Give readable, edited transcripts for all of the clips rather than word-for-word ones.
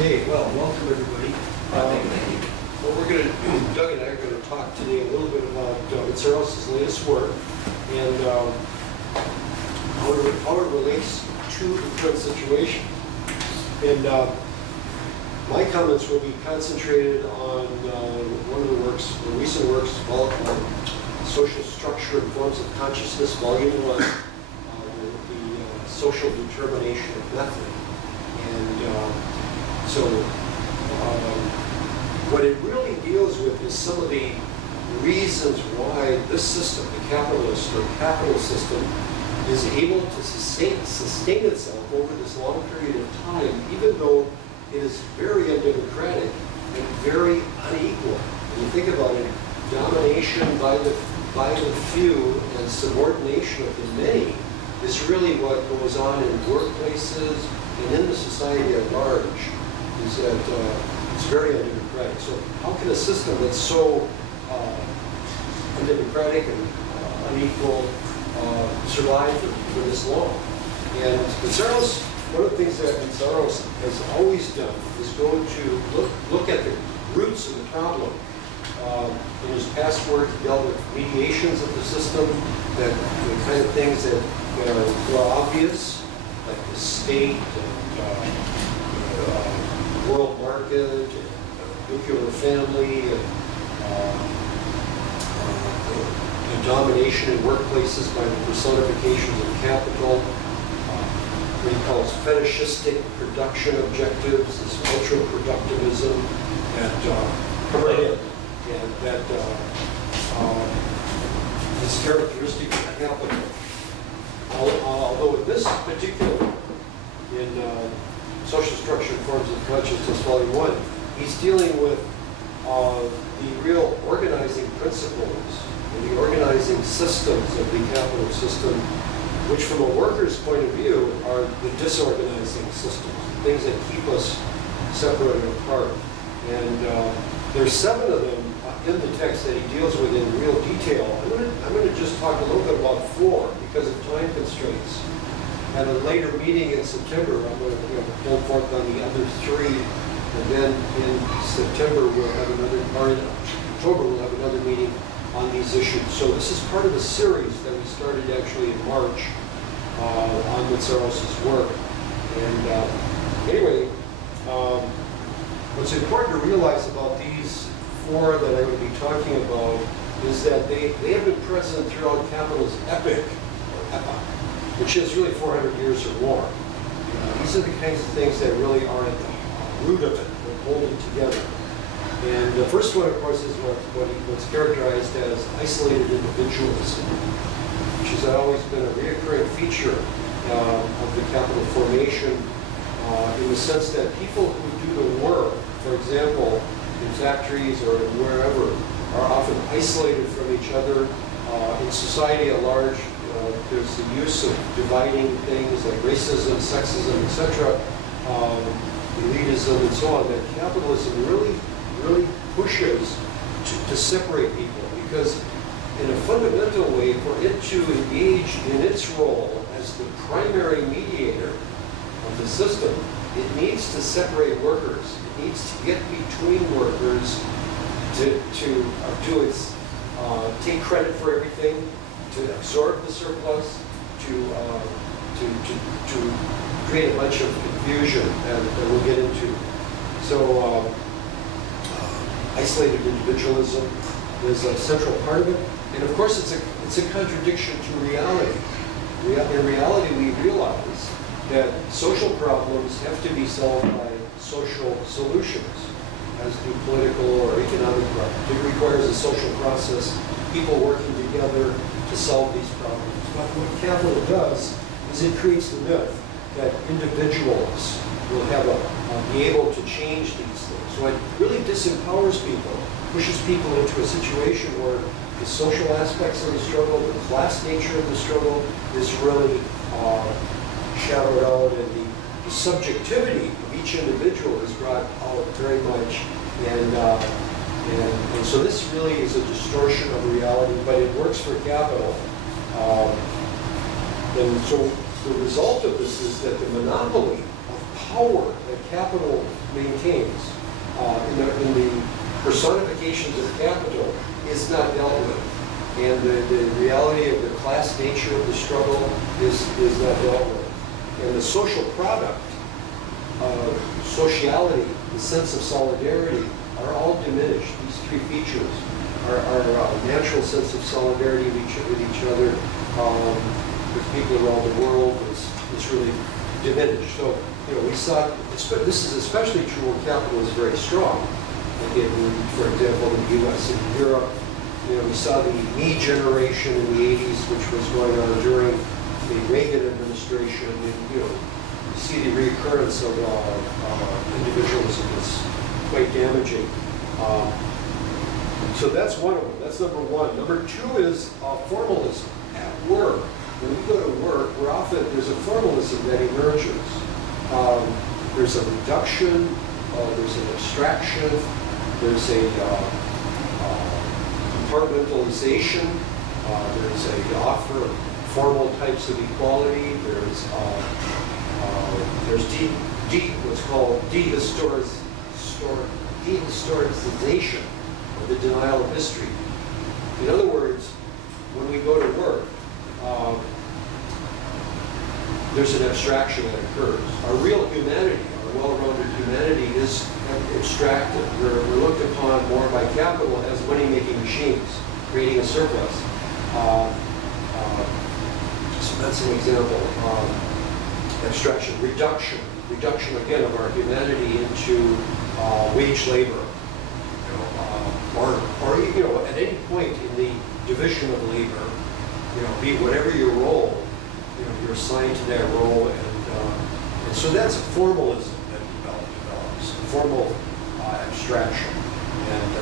Okay, well, welcome everybody. Thank you. What we're going to do, Doug and I are going to talk today a little bit about Meszaros' latest work and how it relates to the current situation. And my comments will be concentrated on one of the works, the recent works called Social Structure and Forms of Consciousness, Volume 1, the Social Determination of Method. And so what it really deals with is some of the reasons why this system, the capitalist or capital system, is able to sustain itself over this long period of time, even though it is very undemocratic and very unequal. When you think about it, domination by the few and subordination of the many is really what goes on in workplaces and in the society at large, is that it's very undemocratic. So how can a system that's so undemocratic and unequal survive for this long? And Meszaros, one of the things that Meszaros has always done is go to look at the roots of the problem. In his past work, he dealt with mediations of the system, that the kind of things that are more obvious, like the state and world market, and nuclear family, and domination in workplaces by the personifications of capital, what he calls fetishistic production objectives, this ultra-productivism that come right in, and that is characteristic of capital. Although in this particular, in Social Structure and Forms of Consciousness, Volume 1, he's dealing with the real organizing principles and the organizing systems of the capital system, which from a worker's point of view are the disorganizing systems, things that keep us separated apart. And there's 7 of them in the text that he deals with in real detail. I'm going to just talk a little bit about 4 because of time constraints. At a later meeting in September, I'm going to pull forth on the other 3, and then in September we'll have another, or in October we'll have another meeting on these issues. So this is part of a series that we started actually in March on Meszaros' work. And anyway, what's important to realize about these 4 that I'm going to be talking about is that they have been present throughout capital's epoch, which is really 400 years or more. These are the kinds of things that really are at the root of it, that hold it together. And the first one, of course, is what's characterized as isolated individualism, which has always been a recurring feature of the capital formation, in the sense that people who do the work, for example, in factories or wherever, are often isolated from each other. In society at large, there's the use of dividing things like racism, sexism, etc., elitism, and so on, that capitalism really pushes to separate people, because in a fundamental way, for it to engage in its role as the primary mediator of the system, it needs to separate workers. It needs to get between workers to do its take credit for everything, to absorb the surplus, to create a bunch of confusion that we'll get into. So isolated individualism is a central part of it, and of course it's a contradiction to reality. In reality, we realize that social problems have to be solved by social solutions, as do political or economic problems. It requires a social process, people working together to solve these problems. But what capital does is it creates the myth that individuals will be able to change these things. So it really disempowers people, pushes people into a situation where the social aspects of the struggle, the class nature of the struggle is really shadowed out, and the subjectivity of each individual is brought out very much. And so this really is a distortion of reality, but it works for capital. And so the result of this is that the monopoly of power that capital maintains in the personifications of capital is not dealt with. And the reality of the class nature of the struggle is not dealt with. And the social product, sociality, the sense of solidarity, are all diminished. These three features, our natural sense of solidarity with each other, with people around the world, is really diminished. So, we saw, this is especially true when capital is very strong. Again, for example, in the US and Europe, we saw the me generation in the 80s, which was going on during the Reagan administration. And, you see the reoccurrence of individualism is quite damaging. So that's one of them. That's number one. Number two is formalism at work. When we go to work, there's a formalism that emerges. There's a reduction, there's an abstraction, there's a compartmentalization, there's a offer of formal types of equality, there's what's called dehistoricization of the denial of history. In other words, when we go to work, there's an abstraction that occurs. Our real humanity, our well-rounded humanity, is abstracted. We're looked upon more by capital as money-making machines, creating a surplus. So that's an example. Abstraction, reduction again of our humanity into wage labor, or at any point in the division of labor, be whatever your role, you're assigned to that role, and so that's a formalism that develops, a formal abstraction, and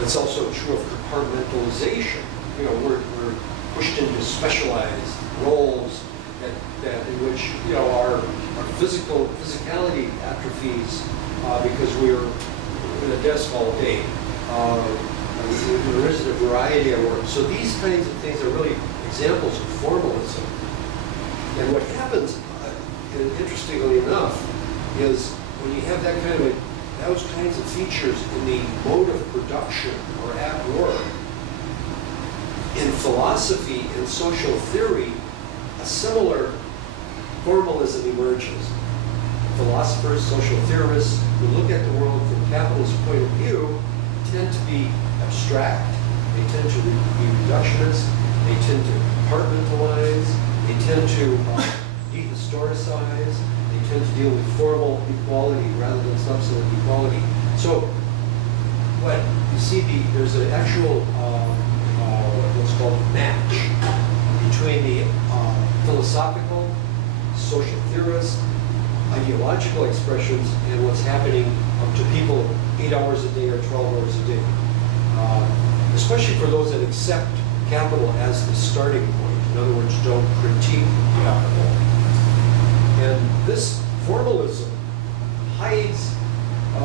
that's also true of compartmentalization. We're pushed into specialized roles that in which our physicality atrophies because we're in a desk all day. There isn't a variety of work. So these kinds of things are really examples of formalism. And what happens, interestingly enough, is when you have those kinds of features in the mode of production or at work, in philosophy and social theory, a similar formalism emerges. Philosophers, social theorists who look at the world from capitalist point of view tend to be abstract. They tend to be reductionist. They tend to compartmentalize. They tend to dehistoricize. They tend to deal with formal equality rather than substantive equality. So, what you see, there's an actual what's called a match between the philosophical, social theorist, ideological expressions and what's happening to people 8 hours a day or 12 hours a day. Especially for those that accept capital as the starting point. In other words, don't critique capital. And this formalism hides,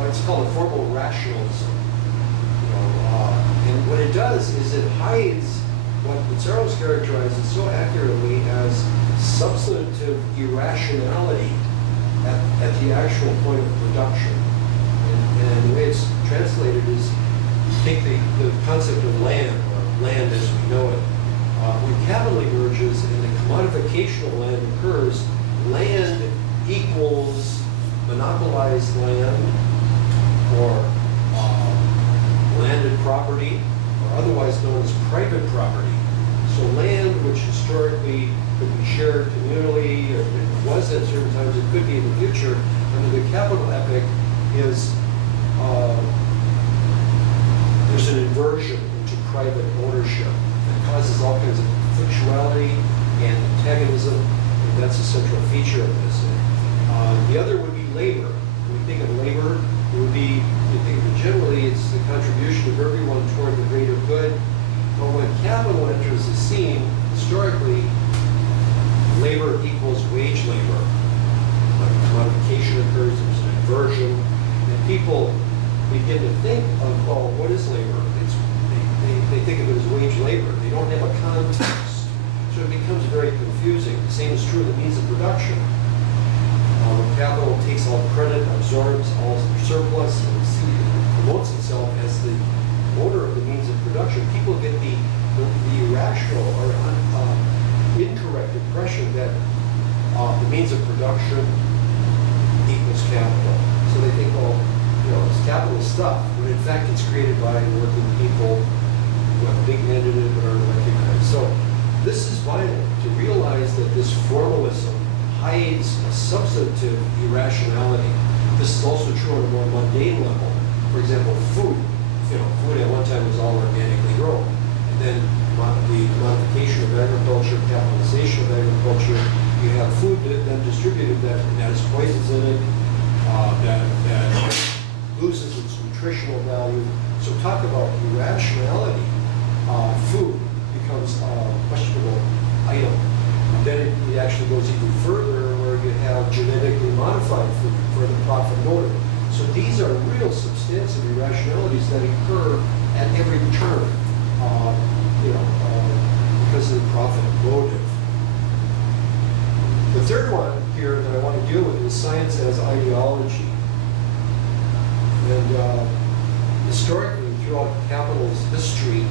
it's called a formal rationalism. And what it does is it hides what Meszaros characterizes so accurately as substantive irrationality at the actual point of production. And the way it's translated is, take the concept of land, or land as we know it. When capital emerges and the commodification of land occurs, land equals monopolized land, or landed property, or otherwise known as private property. So land, which historically could be shared communally, or it was at certain times, it could be in the future, under the capital epoch, is there's an inversion into private ownership that causes all kinds of conflictuality and antagonism, and that's a central feature of this. The other would be labor. When we think of labor, it would be, you think of it generally, it's the contribution of everyone toward the greater good. But when capital enters the scene, historically, labor equals wage labor. When commodification occurs, there's an inversion, and people begin to think of, well, what is labor? They think of it as wage labor. They don't have a context. So it becomes very confusing. The same is true of the means of production. When capital production equals capital. So they think, well, it's capitalist stuff, when in fact it's created by working people who have a big hand in it but aren't recognized. So this is vital to realize that this formalism hides a substantive irrationality. This is also true on a more mundane level. For example, food. Food at one time was all organically grown. And then the commodification of agriculture, capitalization of agriculture, you have food then distributed that has poisons in it, that loses its nutritional value. So talk about irrationality. Food becomes a questionable item. Then it actually goes even further where you have genetically modified food for the profit motive. So these are real substantive irrationalities that occur at every turn, because of the profit motive. The third one here that I want to deal with is science as ideology. And historically, throughout capital's history,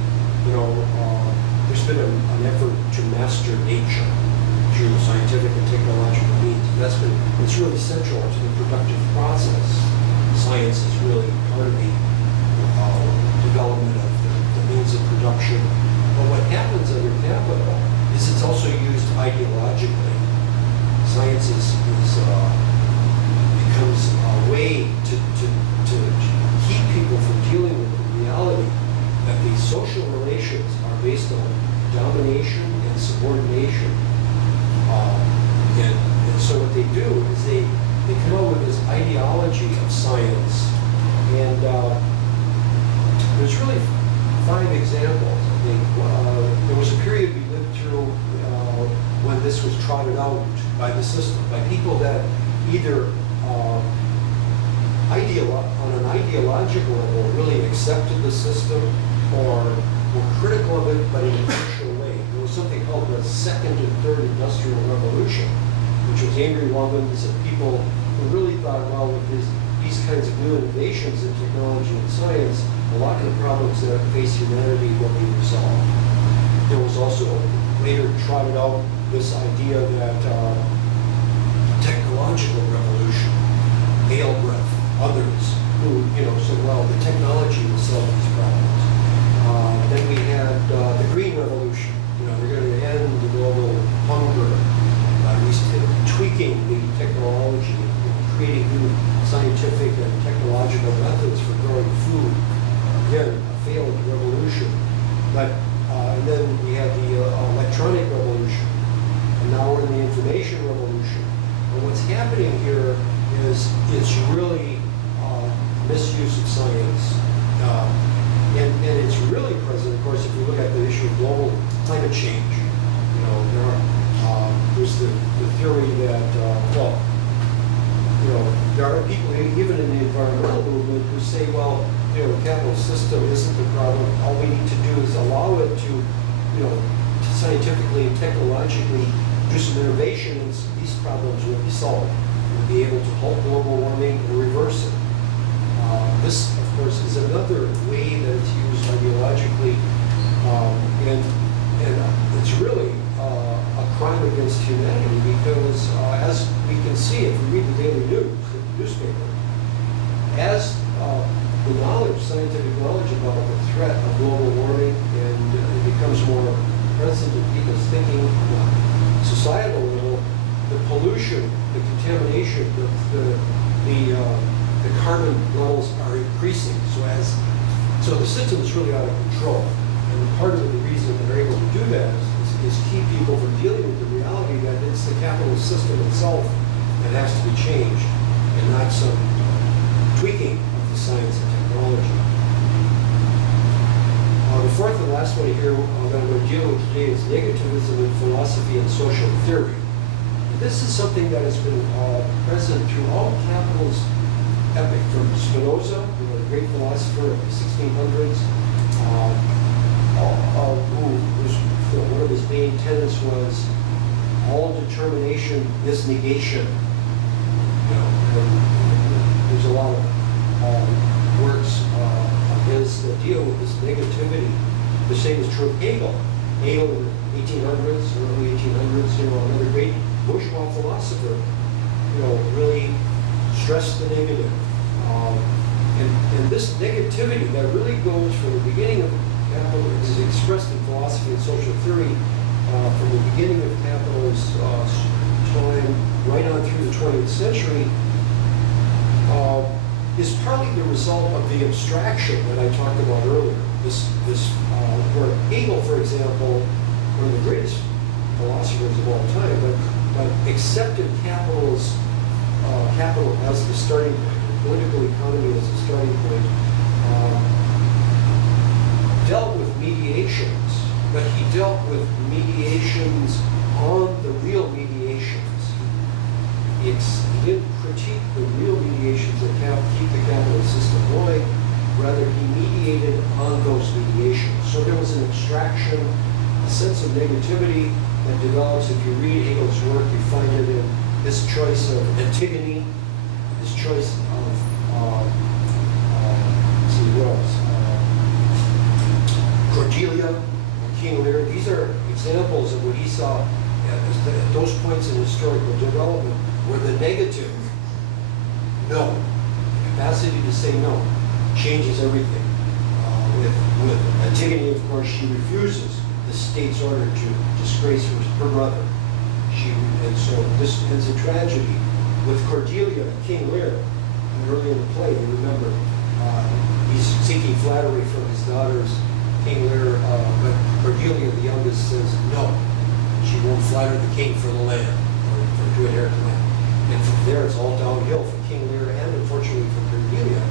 there's been an effort to master nature through scientific and technological means. It's really central to the productive process. Science is really part of the development of the means of production. But what happens under capital is it's also used ideologically. Science becomes a way to keep people from dealing with the reality that these social relations are based on domination and subordination. And so what they do is they come up with this ideology of science. And there's really 5 examples, I think. There was a period we lived through when this was trotted out by the system, by people that either on an ideological level really accepted the system or were critical of it, but in a crucial way. There was something called the Second and Third Industrial Revolution, which was angry Londons and people who really thought, well, with these kinds of new innovations in technology and science, a lot of the problems that face humanity will be resolved. There was also later trotted out this idea that technological revolution, Galbraith, others who said, well, the technology will solve these problems. Then we had the Greene Revolution. They're going to end the global hunger by tweaking the technology, creating new scientific and technological methods for growing food. Again, a failed revolution. But and then we had the electronic revolution, and now we're in the information revolution. And what's happening here is it's really misuse of science. And it's really present, of course, if you look at the issue of global climate change. There's the theory that, there are people, even in the environmental movement, who say, well, the capitalist system isn't the problem. All we need to do is allow it to scientifically and technologically do some innovation, and these problems will be solved. We'll be able to halt global warming and reverse it. This, of course, is another way that it's used ideologically, and it's really a crime against humanity because, as we can see if we read the daily news, the newspaper, as the knowledge, scientific knowledge about the threat of global warming, and it becomes more present in people's thinking on a societal level, the pollution, the contamination, the carbon levels are increasing. So the system is really out of control. And part of the reason they're able to do that is keep people from dealing with the reality that it's the capitalist system itself that has to be changed, and not some tweaking of the science and technology. The fourth and last one here that I'm going to deal with today is negativism in philosophy and social theory. This is something that has been present throughout capital's epic, from Spinoza, the great philosopher of the 1600s, one of his main tenets was all determination is negation. There's a lot of works of his that deal with this negativity. The same is true of Hegel. Hegel in the 1800s, early 1800s, another great bourgeois philosopher, really stress the negative. And this negativity that really goes from the beginning of capital is expressed in philosophy and social theory from the beginning of capital's time right on through the 20th century, is partly the result of the abstraction that I talked about earlier. Where Hegel, for example, one of the greatest philosophers of all time, but accepted capital as the starting point, political economy as the starting point, dealt with mediations, but he dealt with mediations on the real mediations. He didn't critique the real mediations that keep the capitalist system going. Rather, he mediated on those mediations. So there was an abstraction, a sense of negativity that develops. If you read Hegel's work, you find it in his choice of Antigone, his choice of, let's see what else, Cordelia, King Lear. These are examples of what he saw at those points in historical development where the negative, no, capacity to say no, changes everything. With Antigone, of course, she refuses the state's order to disgrace her brother. And so this ends in tragedy. With Cordelia, King Lear, early in the play, you remember, he's seeking flattery from his daughters, King Lear, but Cordelia, the youngest, says no. She won't flatter the king for the land, or to inherit the land. And from there, it's all downhill for King Lear and, unfortunately, for Cordelia.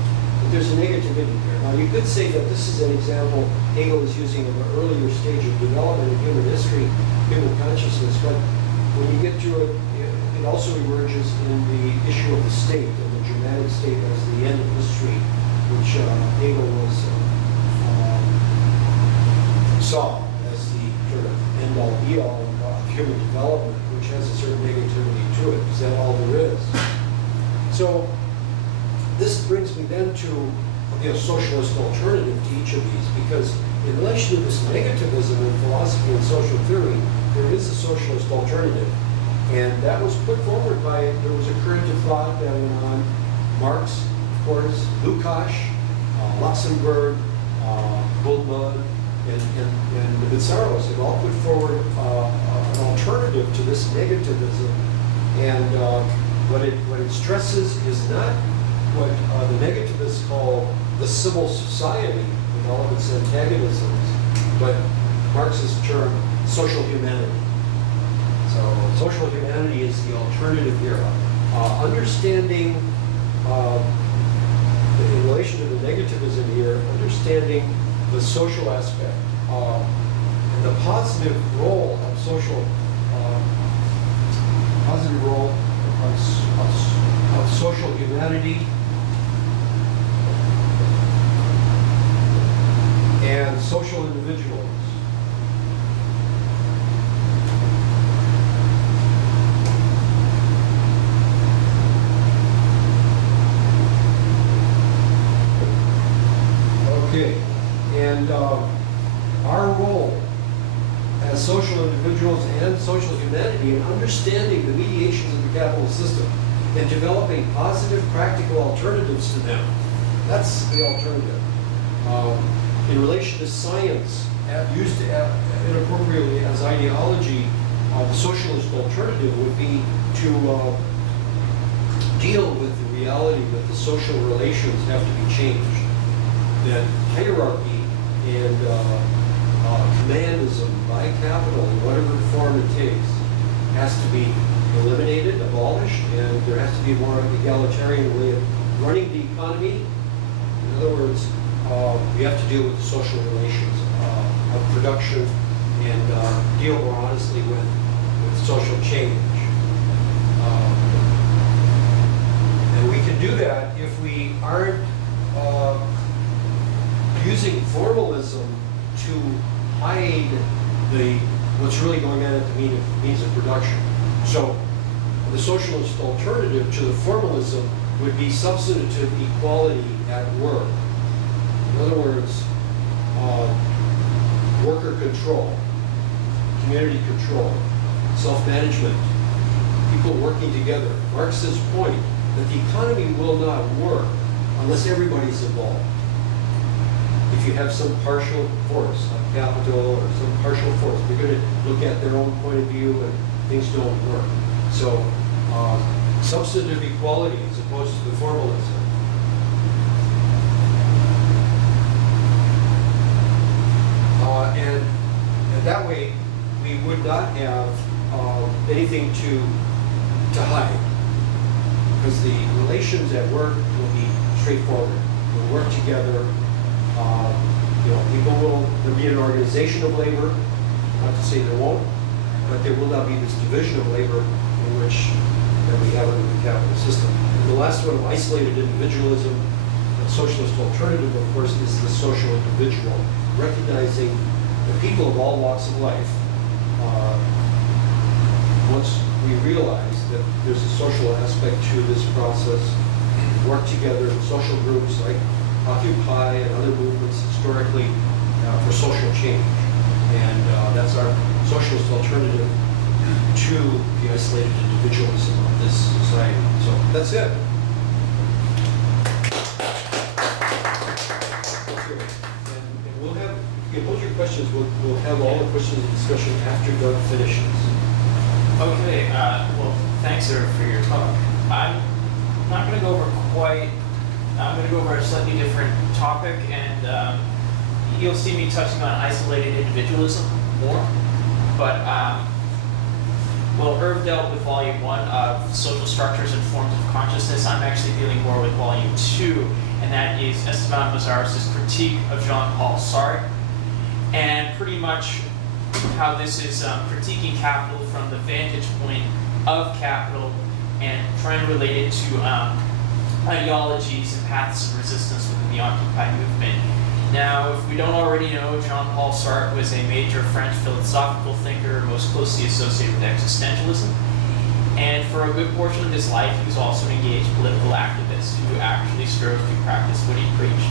But there's a negativity there. Now, you could say that this is an example Hegel is using of an earlier stage of development in human history, human consciousness, but when you get to it, it also emerges in the issue of the state and the Germanic state as the end of history, which Hegel saw as the sort of end-all, be-all of human development, which has a certain negativity to it. Is that all there is? So this brings me then to a socialist alternative to each of these, because in relation to this negativism in philosophy and social theory, there is a socialist alternative. And that was put forward by, there was a current of thought that went on. Marx, of course, Lukács, Luxemburg, Bultmann, and Meszaros have all put forward an alternative to this negativism. And what it stresses is not what the negativists call the civil society with all of its antagonisms, but Marx's term, social humanity. So social humanity is the alternative here. Understanding, in relation to the negativism here, understanding the social aspect and the positive role of social, positive role of social humanity and social individuals. Okay, and our role as social individuals and social humanity in understanding the mediations of the capitalist system and developing positive, practical alternatives to them. That's the alternative. In relation to science, used inappropriately as ideology, the socialist alternative would be to deal with the reality that the social relations have to be changed, that hierarchy and commandism by capital, in whatever form it takes, has to be eliminated, abolished, and there has to be a more egalitarian way of running the economy. In other words, we have to deal with the social relations of production and deal more honestly with social change. And we can do that if we aren't using formalism to hide what's really going on at the means of production. So the socialist alternative to the formalism would be substantive equality at work. In other words, worker control, community control, self-management, people working together. Marx's point that the economy will not work unless everybody's involved. If you have some partial force, like capital or some partial force, they're going to look at their own point of view and things don't work. So substantive equality as opposed to the formalism. And that way, we would not have anything to hide, because the relations at work will be straightforward. We'll work together. People will, there'll be an organization of labor, not to say there won't, but there will not be this division of labor in which that we have under the capitalist system. And the last one, isolated individualism, the socialist alternative, of course, is the social individual, recognizing the people of all walks of life. Once we realize that there's a social aspect to this process, work together in social groups like Occupy and other movements historically for social change. And that's our socialist alternative to the isolated individualism of this society. So that's it. And we'll have, you can hold your questions, we'll have all the questions and discussion after Doug finishes. Okay, well, thanks, Irv, for your talk. I'm not going to go over I'm going to go over a slightly different topic, and you'll see me touching on isolated individualism more. But, well, Irv dealt with volume 1 of social structures and forms of consciousness. I'm actually dealing more with volume 2, and that is Istvan Meszaros' critique of Jean-Paul Sartre, and pretty much how this is critiquing capital from the vantage point of capital and trying to relate it to ideologies and paths of resistance within the Occupy movement. Now, if we don't already know, Jean-Paul Sartre was a major French philosophical thinker most closely associated with existentialism. And for a good portion of his life, he was also an engaged political activist who actually strove to practice what he preached.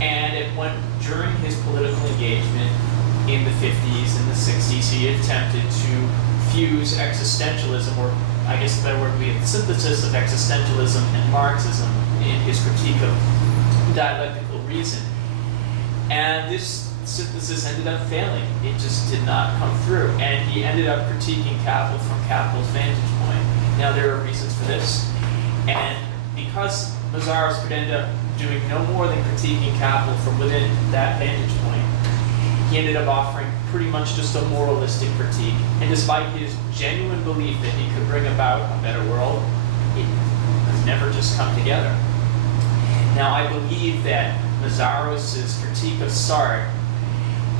And during his political engagement in the 50s and the 60s, he attempted to fuse existentialism, or I guess the better word would be the synthesis of existentialism and Marxism in his critique of dialectical reason. And this synthesis ended up failing. It just did not come through. And he ended up critiquing capital from capital's vantage point. Now, there are reasons for this. And because Meszaros could end up doing no more than critiquing capital from within that vantage point, he ended up offering pretty much just a moralistic critique. And despite his genuine belief that he could bring about a better world, it has never just come together. Now, I believe that Meszaros' critique of Sartre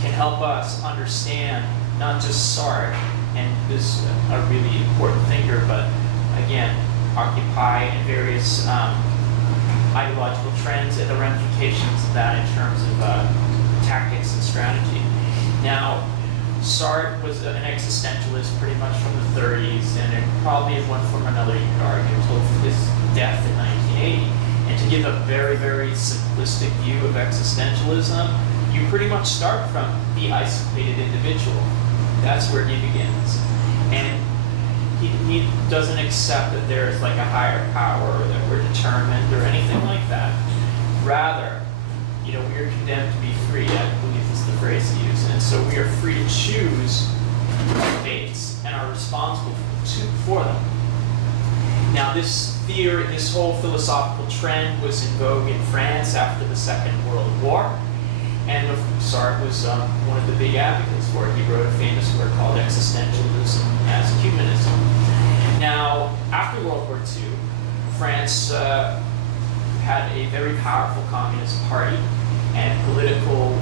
can help us understand not just Sartre, and this is a really important thinker, but again, Occupy and various ideological trends and the ramifications of that in terms of tactics and strategy. Now, Sartre was an existentialist pretty much from the 30s, and it probably in one form or another, you could argue, until his death in 1980. And to give a very, very simplistic view of existentialism, you pretty much start from the isolated individual. That's where he begins. And he doesn't accept that there's like a higher power, or that we're determined, or anything like that. Rather, we are condemned to be free, I believe is the phrase he used. And so we are free to choose our fates and are responsible for them. Now, this whole philosophical trend was in vogue in France after the Second World War, and Sartre was one of the big advocates for it. He wrote a famous work called Existentialism as Humanism. Now, after World War II, France had a very powerful communist party, and political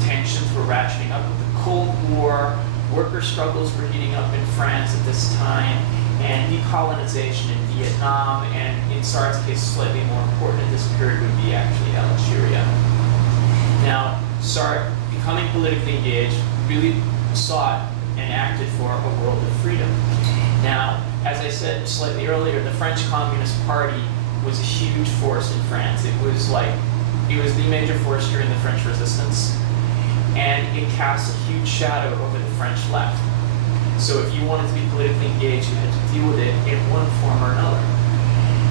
tensions were ratcheting up with the Cold War. Worker struggles were heating up in France at this time, and decolonization in Vietnam, and in Sartre's case, slightly more important at this period would be actually Algeria. Now, Sartre, becoming politically engaged, really sought and acted for a world of freedom. Now, as I said slightly earlier, the French Communist Party was a huge force in France. It was the major force during the French Resistance, and it cast a huge shadow over the French left. So if you wanted to be politically engaged, you had to deal with it in one form or another.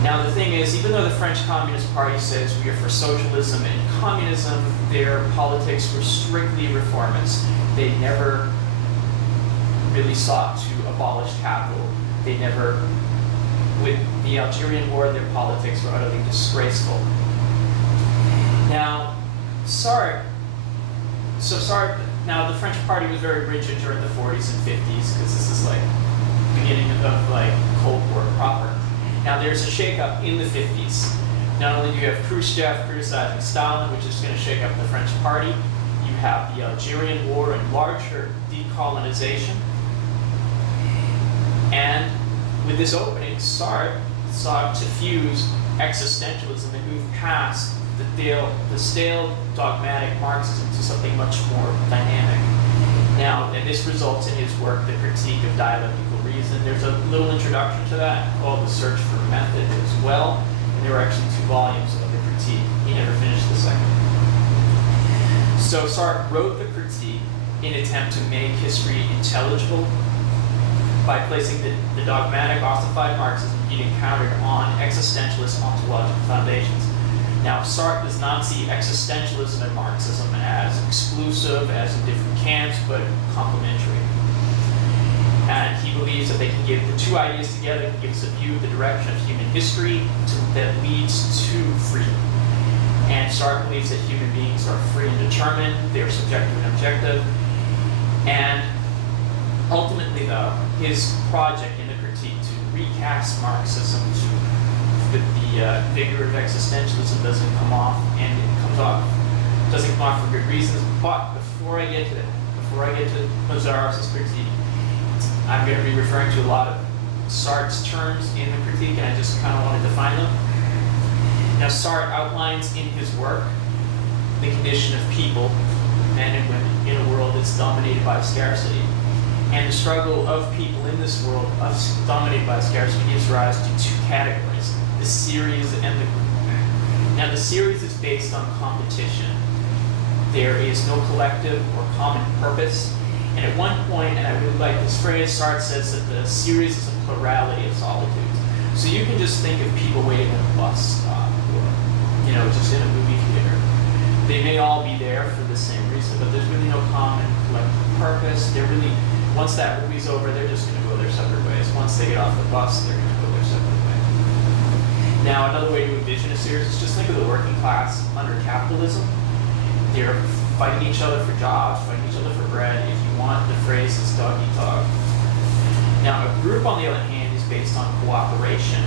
Now the thing is, even though the French Communist Party says we are for socialism and communism, their politics were strictly reformist. They never really sought to abolish capital. They never, with the Algerian War, their politics were utterly disgraceful. Now, now the French Party was very rigid during the 40s and 50s, because this is like beginning of like Cold War proper. Now there's a shakeup in the 50s. Not only do you have Khrushchev criticizing Stalin, which is going to shake up the French Party, you have the Algerian War and larger decolonization. And with this opening, Sartre sought to fuse existentialism and move past the stale dogmatic Marxism to something much more dynamic. Now, and this results in his work, The Critique of Dialectical Reason. There's a little introduction to that called The Search for Method as well. And there were actually 2 volumes of the critique. He never finished the second. So Sartre wrote the critique in an attempt to make history intelligible by placing the dogmatic ossified Marxism he'd encountered on existentialist ontological foundations. Now, Sartre does not see existentialism and Marxism as exclusive, as in different camps, but complementary. And he believes that they can give the 2 ideas together, can give us a view of the direction of human history that leads to freedom. And Sartre believes that human beings are free and determined, they are subjective and objective. And ultimately, though, his project in the critique to recast Marxism the vigor of existentialism doesn't come off, and it doesn't come off for good reasons. But before I get to Meszaros' critique, I'm going to be referring to a lot of Sartre's terms in the critique, and I just kind of want to define them. Now, Sartre outlines in his work the condition of people, men and women, in a world that's dominated by scarcity. And the struggle of people in this world dominated by scarcity gives rise to 2 categories, the series and the group. Now the series is based on competition. There is no collective or common purpose. And at one point, and I really like this phrase, Sartre says that the series is a plurality of solitudes. So you can just think of people waiting at a bus stop or, just in a movie theater. They may all be there for the same reason, but there's really no common collective purpose. Once that movie's over, they're just going to go their separate ways. Once they get off the bus, they're going to go their separate ways. Now, another way to envision a series is just think of the working class under capitalism. They're fighting each other for jobs, fighting each other for bread. If you want, the phrase is dog eat dog. Now, a group, on the other hand, is based on cooperation,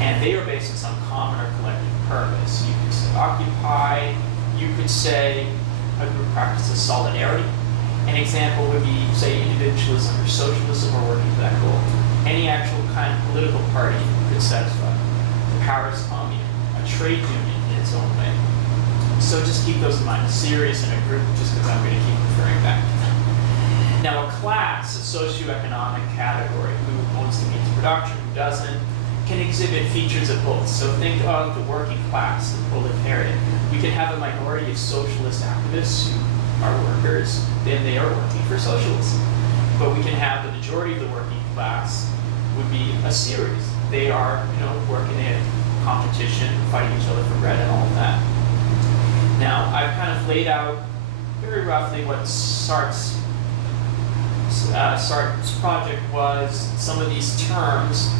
and they are based on some common or collective purpose. You could say occupy. You could say a group practices solidarity. An example would be, say, individualism or socialism or working for that goal. Any actual kind of political party could satisfy the Paris Commune, a trade union in its own way. So just keep those in mind, a series and a group, just because I'm going to keep referring back to them. Now, a class, a socioeconomic category, who owns the means of production, who doesn't, can exhibit features of both. So think of the working class, the proletariat. We can have a minority of socialist activists who are workers, then they are working for socialism. But we can have the majority of the working class would be a series. They are, working in competition, fighting each other for bread and all of that. Now, I've kind of laid out very roughly what Sartre's project was, some of these terms,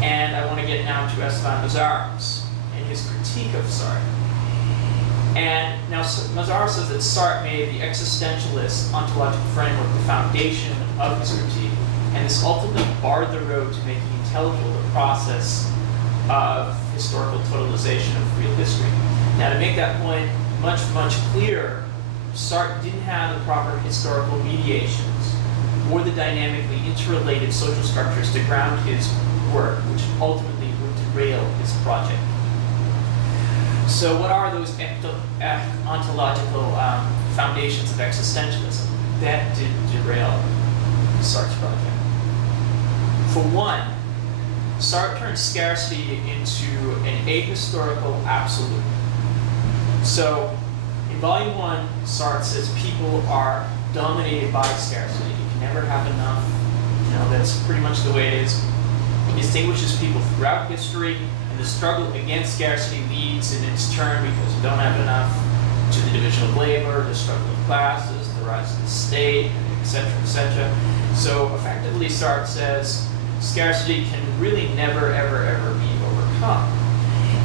and I want to get now to Istvan Meszaros and his critique of Sartre. And now Meszaros says that Sartre made the existentialist ontological framework the foundation of his critique, and this ultimately barred the road to making intelligible the process of historical totalization of real history. Now, to make that point much, much clearer, Sartre didn't have the proper historical mediations or the dynamically interrelated social structures to ground his work, which ultimately would derail his project. So what are those ontological foundations of existentialism that did derail Sartre's project? For one, Sartre turned scarcity into an ahistorical absolute. So in Volume 1, Sartre says people are dominated by scarcity. You can never have enough. That's pretty much the way it is. It distinguishes people throughout history, and the struggle against scarcity leads in its turn, because you don't have enough, to the division of labor, the struggle of classes, the rise of the state, etc., etc. So effectively, Sartre says scarcity can really never, ever, ever be overcome.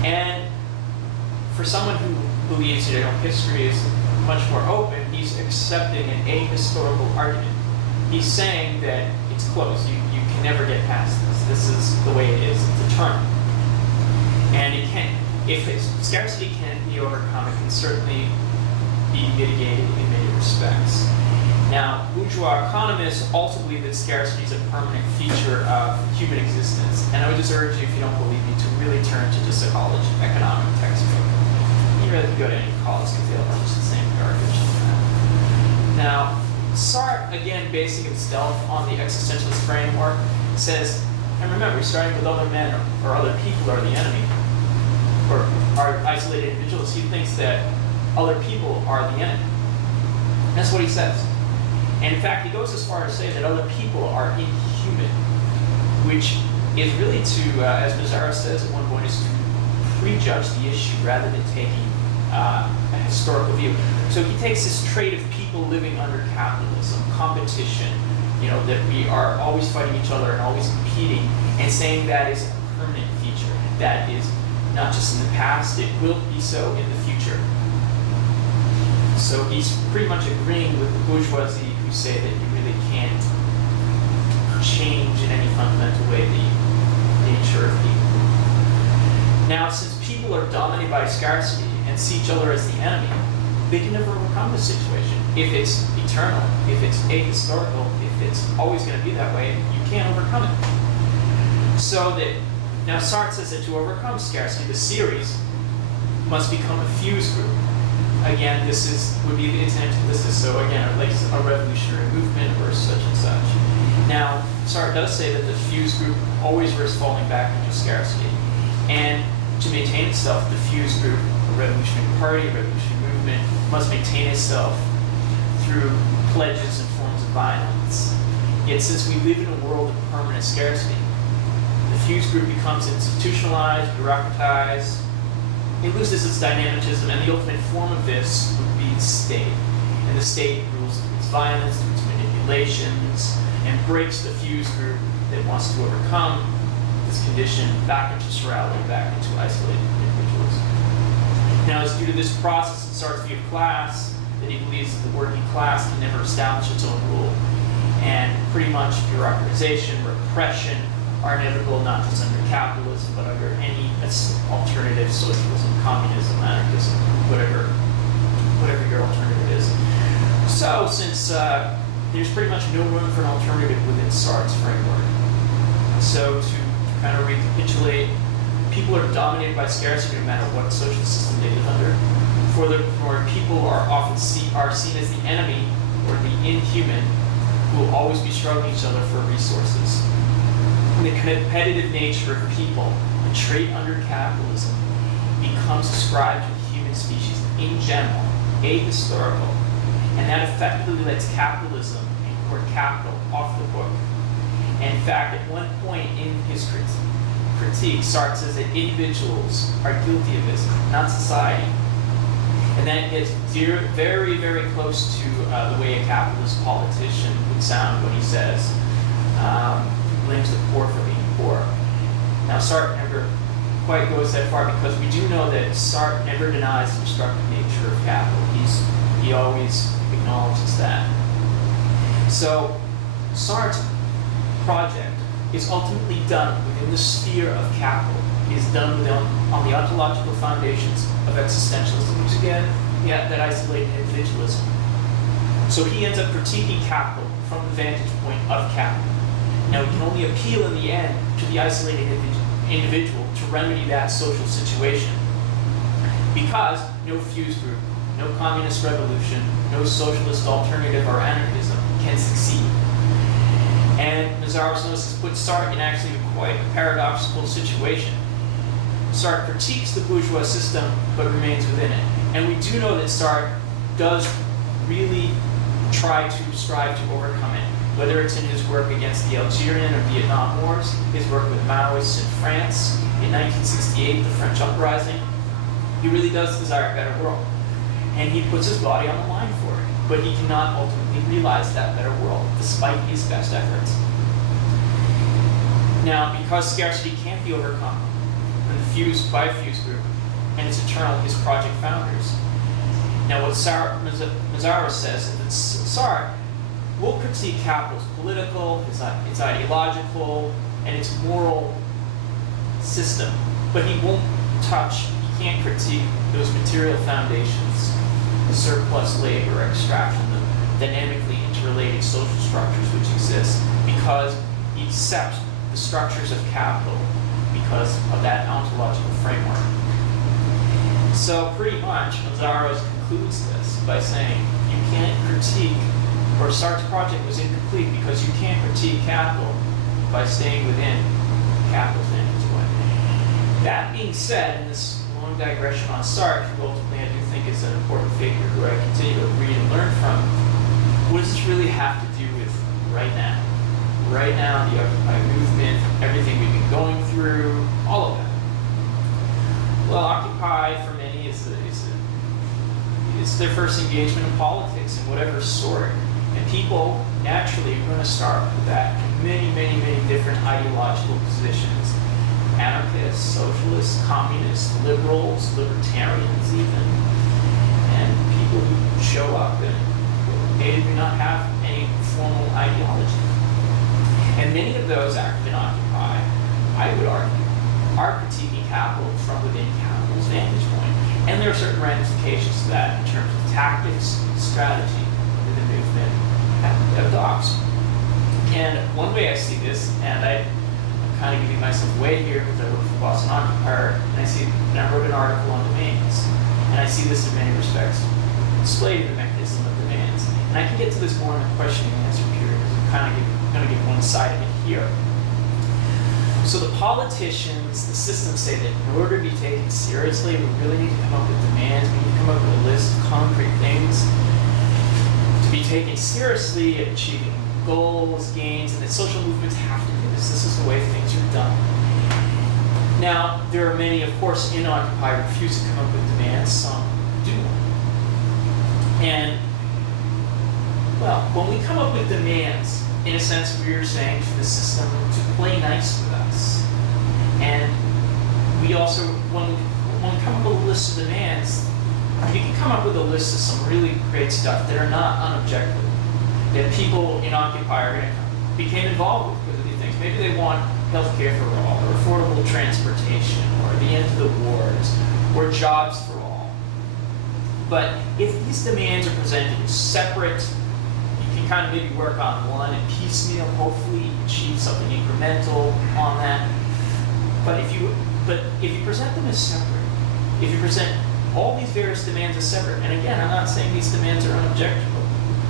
And for someone who believes history is much more open, he's accepting an ahistorical argument. He's saying that it's closed. You can never get past this. This is the way it is. It's eternal. And it can, if scarcity can't be overcome, it can certainly be mitigated in many respects. Now, bourgeois economists also believe that scarcity is a permanent feature of human existence. And I would just urge you, if you don't believe me, to really turn to just a college economic textbook. You really go to any college because they'll teach the same garbage. Now, Sartre, again, basing himself on the existentialist framework, says, and remember, starting with other men or other people are the enemy, or are isolated individuals. He thinks that other people are the enemy. That's what he says. And in fact, he goes as far as to say that other people are inhuman, which is really to, as Meszaros says at one point, is to prejudge the issue rather than taking a historical view. So he takes this trait of people living under capitalism, competition, that we are always fighting each other and always competing, and saying that is a permanent feature. That is not just in the past, it will be so in the future. So he's pretty much agreeing with the bourgeoisie who say that you really can't change in any fundamental way the nature of people. Now, since people are dominated by scarcity and see each other as the enemy, they can never overcome the situation. If it's eternal, if it's ahistorical, if it's always going to be that way, you can't overcome it. So that, now Sartre says that to overcome scarcity, the series must become a fuse group. Again, would be the intent of this. So again, like a revolutionary movement or such and such. Now, Sartre does say that the fuse group always risks falling back into scarcity. And to maintain itself, the fuse group, a revolutionary party, a revolutionary movement, must maintain itself through pledges and forms of violence. Yet since we live in a world of permanent scarcity, the fuse group becomes institutionalized, bureaucratized. It loses its dynamicism, and the ultimate form of this would be the state. And the state rules through its violence, through its manipulations, and breaks the fuse group that wants to overcome this condition back into plurality, back into isolated individuals. Now, it's due to this process in Sartre's view of class that he believes that the working class can never establish its own rule. And pretty much bureaucratization, repression are inevitable not just under capitalism, but under any alternative, socialism, communism, anarchism, whatever your alternative is. So, since there's pretty much no room for an alternative within Sartre's framework, so to kind of recapitulate, people are dominated by scarcity no matter what social system they live under. Furthermore, people are often seen as the enemy or the inhuman who will always be struggling each other for resources. The competitive nature of people, a trait under capitalism, becomes ascribed to the human species in general, ahistorical, and that effectively lets capitalism or capital off the hook. And in fact, at one point in his critique, Sartre says that individuals are guilty of this, not society. And that gets very, very close to the way a capitalist politician would sound when he says, blames the poor for being poor. Now, Sartre never quite goes that far because we do know that Sartre never denies the destructive nature of capital. He always acknowledges that. So, Sartre's project is ultimately done within the sphere of capital. It is done on the ontological foundations of existentialism, which again, that isolated individualism. So he ends up critiquing capital from the vantage point of capital. Now, he can only appeal in the end to the isolated individual to remedy that social situation. Because no fuse group, no communist revolution, no socialist alternative or anarchism can succeed. And Meszaros has put Sartre in actually quite a paradoxical situation. Sartre critiques the bourgeois system, but remains within it. And we do know that Sartre does really strive to overcome it. whether it's in his work against the Algerian or Vietnam Wars, his work with Maoists in France, in 1968, the French uprising. He really does desire a better world. And he puts his body on the line for it. But he cannot ultimately realize that better world, despite his best efforts. Now, because scarcity can't be overcome, and the Fuse group, and its eternal, his project founders. Now, what Meszaros says is that Sartre will critique capital's political, its ideological, and its moral system, but he won't touch, he can't critique those material foundations, the surplus labor extraction, the dynamically interrelated social structures which exist, because he accepts the structures of capital because of that ontological framework. So pretty much, Meszaros concludes this by saying you can't critique, or Sartre's project was incomplete because you can't critique capital by staying within capital's vantage point. That being said, in this long digression on Sartre, who ultimately I do think is an important figure who I continue to read and learn from, what does this really have to do with right now? Right now, the Occupy movement, everything we've been going through, all of that. Well, Occupy for many is their first engagement in politics in whatever sort. And people naturally are going to start with that in many, many, many different ideological positions. Anarchists, socialists, communists, liberals, libertarians even. And people who show up and maybe do not have any formal ideology. And many of those active in Occupy, I would argue, are critiquing capital from within capital's vantage point. And there are certain ramifications to that in terms of tactics, strategy that the movement adopts. And one way I see this, and I'm kind of giving myself away here because I work for Boston Occupier, and I wrote an article on demands. And I see this in many respects displayed in the mechanism of demands. And I can get to this more in the questioning and answer period because I'm going to give one side of it here. So the politicians, the systems say that in order to be taken seriously, we really need to come up with demands, we need to come up with a list of concrete things to be taken seriously at achieving goals, gains, and that social movements have to do this. This is the way things are done. Now, there are many, of course, in Occupy who refuse to come up with demands, some do. And, well, when we come up with demands, in a sense, we're saying to the system to play nice with us. And we also, when we come up with a list of demands, you can come up with a list of some really great stuff that are not unobjective, that people in Occupy are going to become involved with because of these things. Maybe they want healthcare for all, or affordable transportation, or the end of the wars, or jobs for all. But if these demands are presented as separate, kind of maybe work on one and piecemeal, hopefully achieve something incremental on that. But if you present them as separate, if you present all these various demands as separate, and again, I'm not saying these demands are unobjectionable.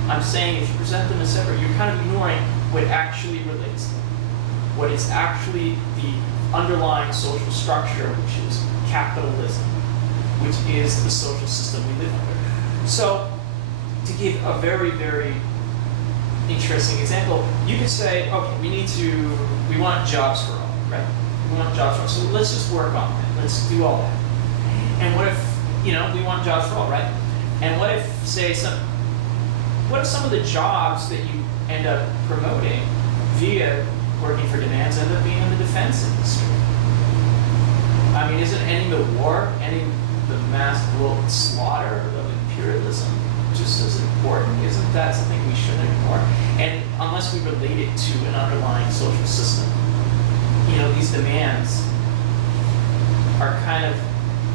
I'm saying if you present them as separate, you're kind of ignoring what actually relates to them. What is actually the underlying social structure, which is capitalism, which is the social system we live under. So, to give a very, very interesting example, you could say, okay, we want jobs for all, right? We want jobs for all, so let's just work on that. Let's do all that. And what if, we want jobs for all, right? And what if, what if some of the jobs that you end up promoting via working for demands end up being in the defense industry? I mean, isn't ending the war, ending the mass world slaughter of imperialism just as important? Isn't that something we shouldn't ignore? And unless we relate it to an underlying social system, these demands are kind of,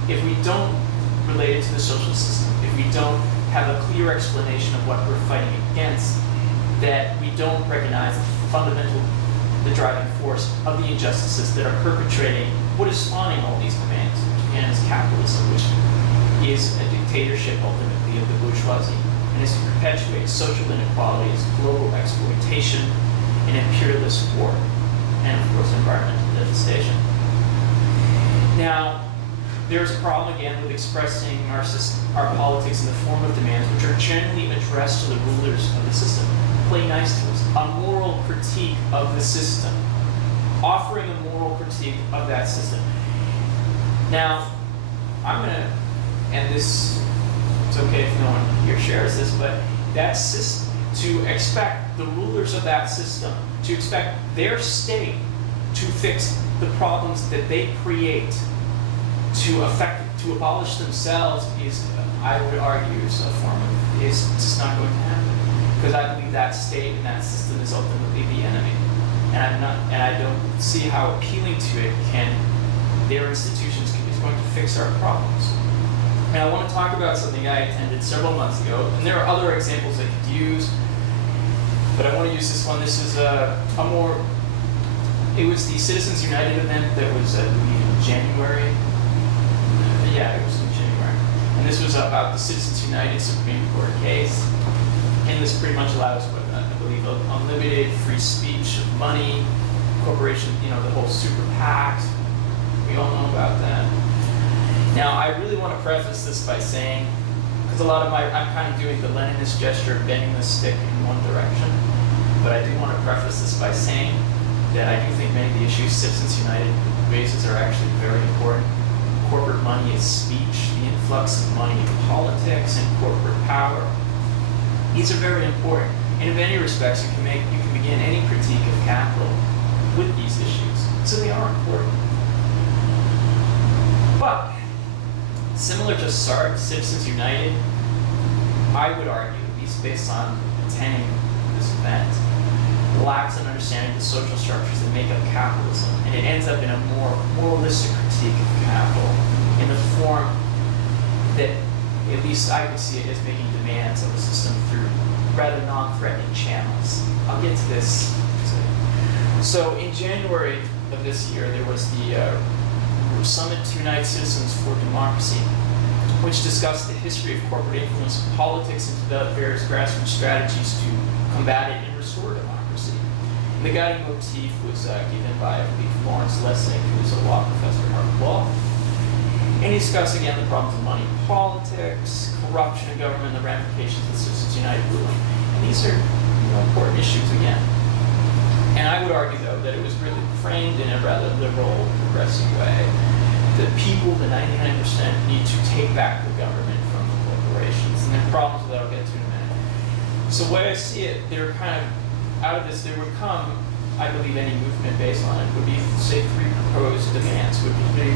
if we don't relate it to the social system, if we don't have a clear explanation of what we're fighting against, that we don't recognize the driving force of the injustices that are perpetrating what is spawning all these demands, which again is capitalism, which is a dictatorship ultimately of the bourgeoisie, and is to perpetuate social inequalities, global exploitation, and imperialist war, and of course environmental devastation. Now, there's a problem again with expressing our politics in the form of demands which are generally addressed to the rulers of the system. play nice to us, a moral critique of the system, offering a moral critique of that system. Now, I'm gonna, and this, it's okay if no one here shares this, but that system, to expect the rulers of that system, to expect their state to fix the problems that they create, to abolish themselves is, I would argue, is a form of, is just not going to happen. Because I believe that state and that system is ultimately the enemy. And I don't see how appealing to it their institutions is going to fix our problems. And I want to talk about something I attended several months ago, and there are other examples I could use, but I want to use this one. This is it was the Citizens United event that was, I believe, in January. Yeah, it was in January. And this was about the Citizens United Supreme Court case. And this pretty much allows, I believe, unlimited free speech of money, corporation, the whole super PAC. We all know about that. Now, I really want to preface this by saying, because I'm kind of doing the Leninist gesture of bending the stick in one direction, but I do want to preface this by saying that I do think many of the issues Citizens United raises are actually very important. Corporate money is speech, the influx of money in politics and corporate power. These are very important, and in many respects, you can begin any critique of capital with these issues. So they are important. But similar to Sartre, Citizens United, I would argue, at least based on attending this event, lacks an understanding of the social structures that make up capitalism, and it ends up in a more moralistic critique of capital in the form that, at least I would see it as making demands of the system through rather non-threatening channels. I'll get to this. So in January of this year, there was the Summit to Unite Citizens for Democracy, which discussed the history of corporate influence in politics and developed various grassroots strategies to combat it and restore democracy. And the guiding motif was given by, I believe, Lawrence Lessig, who is a law professor at Harvard Law. And he discussed again the problems of money in politics, corruption in government, and the ramifications of the Citizens United ruling. And these are important issues again. And I would argue, though, that it was really framed in a rather liberal, progressive way. The people, the 99%, need to take back the government from the corporations. And there are problems that I'll get to in a minute. So the way I see it, there are kind of, out of this, there would come, I believe any movement based on it, would be, say, 3 proposed demands, would be,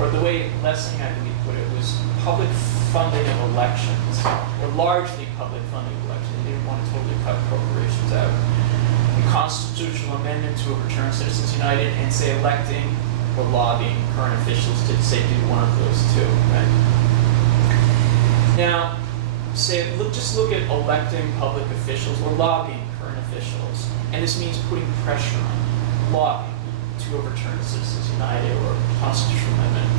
or the way Lessing, I believe, put it, was public funding of elections, or largely public funding of elections. They didn't want to totally cut corporations out. A constitutional amendment to overturn Citizens United, and say electing or lobbying current officials to say do one of those 2, right? Now, just look at electing public officials or lobbying current officials, and this means putting pressure on lobbying to overturn Citizens United or constitutional amendment.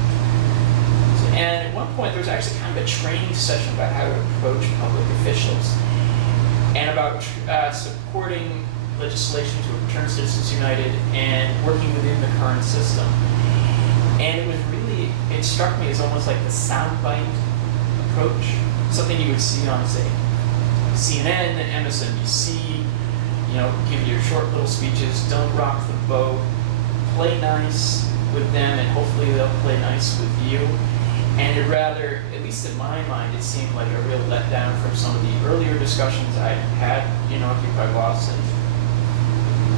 And at one point, there was actually kind of a training session about how to approach public officials and about supporting legislation to overturn Citizens United and working within the current system. And it struck me as almost like the soundbite approach, something you would see on, say, CNN, MSNBC, give your short little speeches, don't rock the boat, play nice with them, and hopefully they'll play nice with you. And it rather, at least in my mind, it seemed like a real letdown from some of the earlier discussions I had in Occupy Boston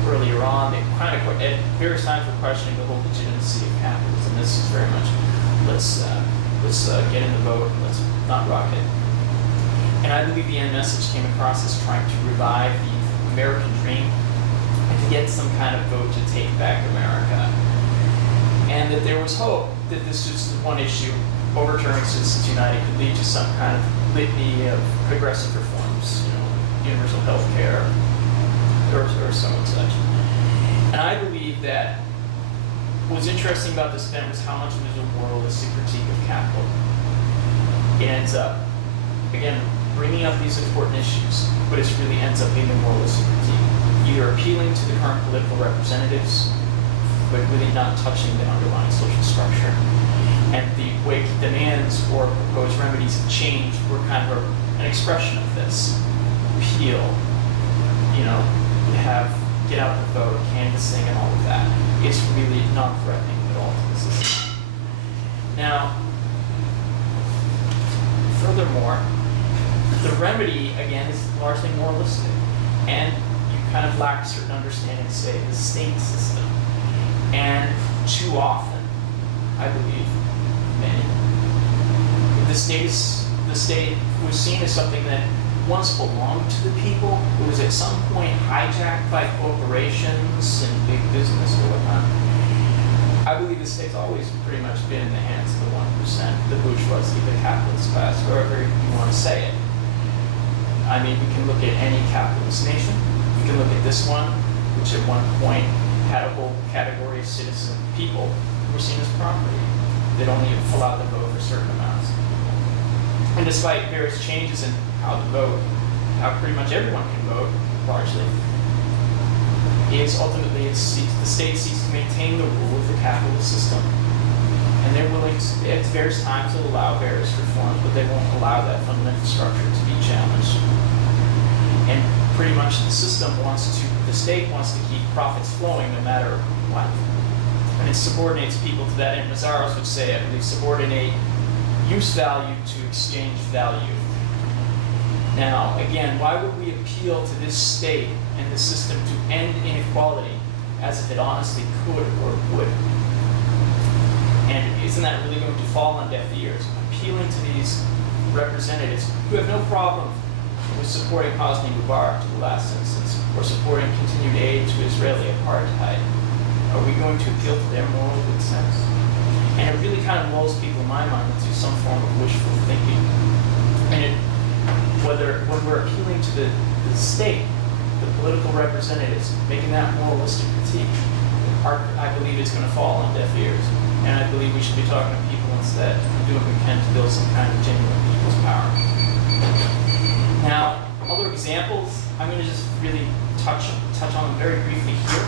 earlier on. They kind of, at various times, were questioning the whole legitimacy of capitalism. This is very much, let's get in the boat and let's not rock it. And I believe the end message came across as trying to revive the American dream and to get some kind of vote to take back America. And that there was hope that this just one issue, overturning Citizens United, could lead to some kind of litany of progressive reforms, universal health care, or so and such. And I believe that what's interesting about this event was how much of it is a moralistic critique of capital. It ends up, again, bringing up these important issues, but it really ends up being a moralistic critique, either appealing to the current political representatives, but really not touching the underlying social structure. And the way demands or proposed remedies have changed were kind of an expression of this appeal get out the vote, canvassing, and all of that. It's really non-threatening at all to the system. Now, furthermore, the remedy, again, is largely moralistic, and you kind of lack certain understanding, say, the state system. And too often, I believe, the state was seen as something that once belonged to the people. It was at some point hijacked by corporations and big business or whatnot. I believe the state's always pretty much been in the hands of the 1%, the bourgeoisie, the capitalist class, however you want to say it. I mean, we can look at any capitalist nation. We can look at this one, which at one point had a whole category of citizen people who were seen as property. They'd only allowed to vote for certain amounts. And despite various changes in how to vote, how pretty much everyone can vote, largely, is ultimately the state seeks to maintain the rule of the capitalist system. And they're willing to, at various times, to allow various reforms, but they won't allow that fundamental structure to be challenged. And pretty much the state wants to keep profits flowing no matter what. And it subordinates people to that. And Meszaros would say, I believe, subordinate use value to exchange value. Now, again, why would we appeal to this state and the system to end inequality as if it honestly could or would? And isn't that really going to fall on deaf ears? Appealing to these representatives who have no problem with supporting Hosni Mubarak to the last instance, or supporting continued aid to Israeli apartheid. Are we going to appeal to their moral good sense? And it really kind of lulls people in my mind into some form of wishful thinking. And when we're appealing to the state, the political representatives, making that moralistic critique, I believe it's going to fall on deaf ears. And I believe we should be talking to people instead and doing what we can to build some kind of genuine people's power. Now, other examples, I'm going to just really touch on them very briefly here.